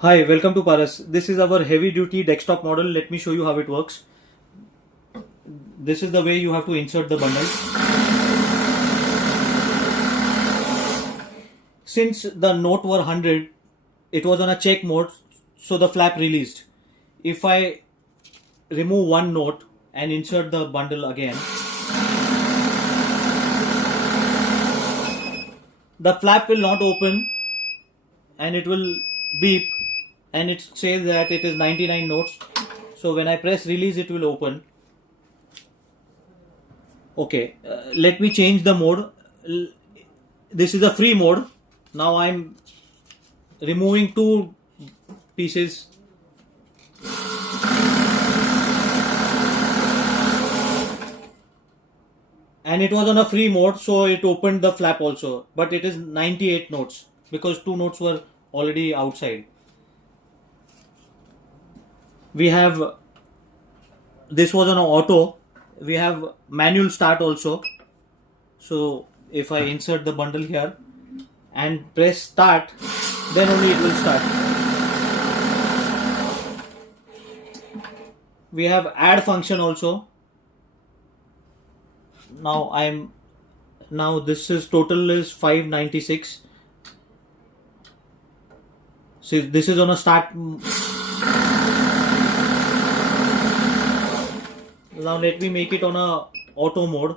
Hi, welcome to Paras. This is our heavy duty desktop model. Let me show you how it works. This is the way you have to insert the bundle. Since the note were 100, it was on a check mode, so the flap released. If I remove one note and insert the bundle again, the flap will not open and it will beep and it says that it is 99 notes. So when I press release, it will open. Okay, let me change the mode. This is a free mode. Now I'm removing two pieces. And it was on a free mode, so it opened the flap also. But it is 98 notes because two notes were already outside. We have, this was on auto. We have manual start also. So if I insert the bundle here and press start, then only it will start. We have add function also. Now this is total is 596. So this is on a start. Now let me make it on a auto mode.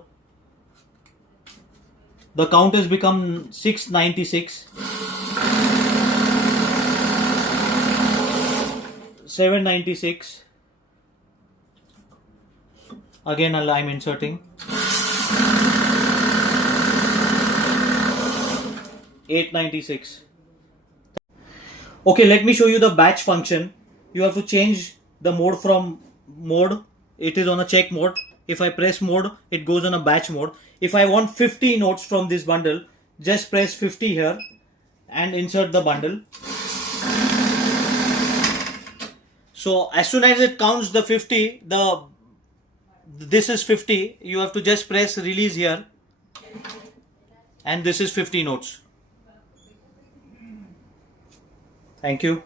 The count has become 696. 796. Again I'm inserting. 896. Okay, let me show you the batch function. You have to change the mode from mode. It is on a check mode. If I press mode, it goes on a batch mode. If I want 50 notes from this bundle, just press 50 here and insert the bundle. So as soon as it counts the 50, this is 50. You have to just press release here, and this is 50 notes. Thank you.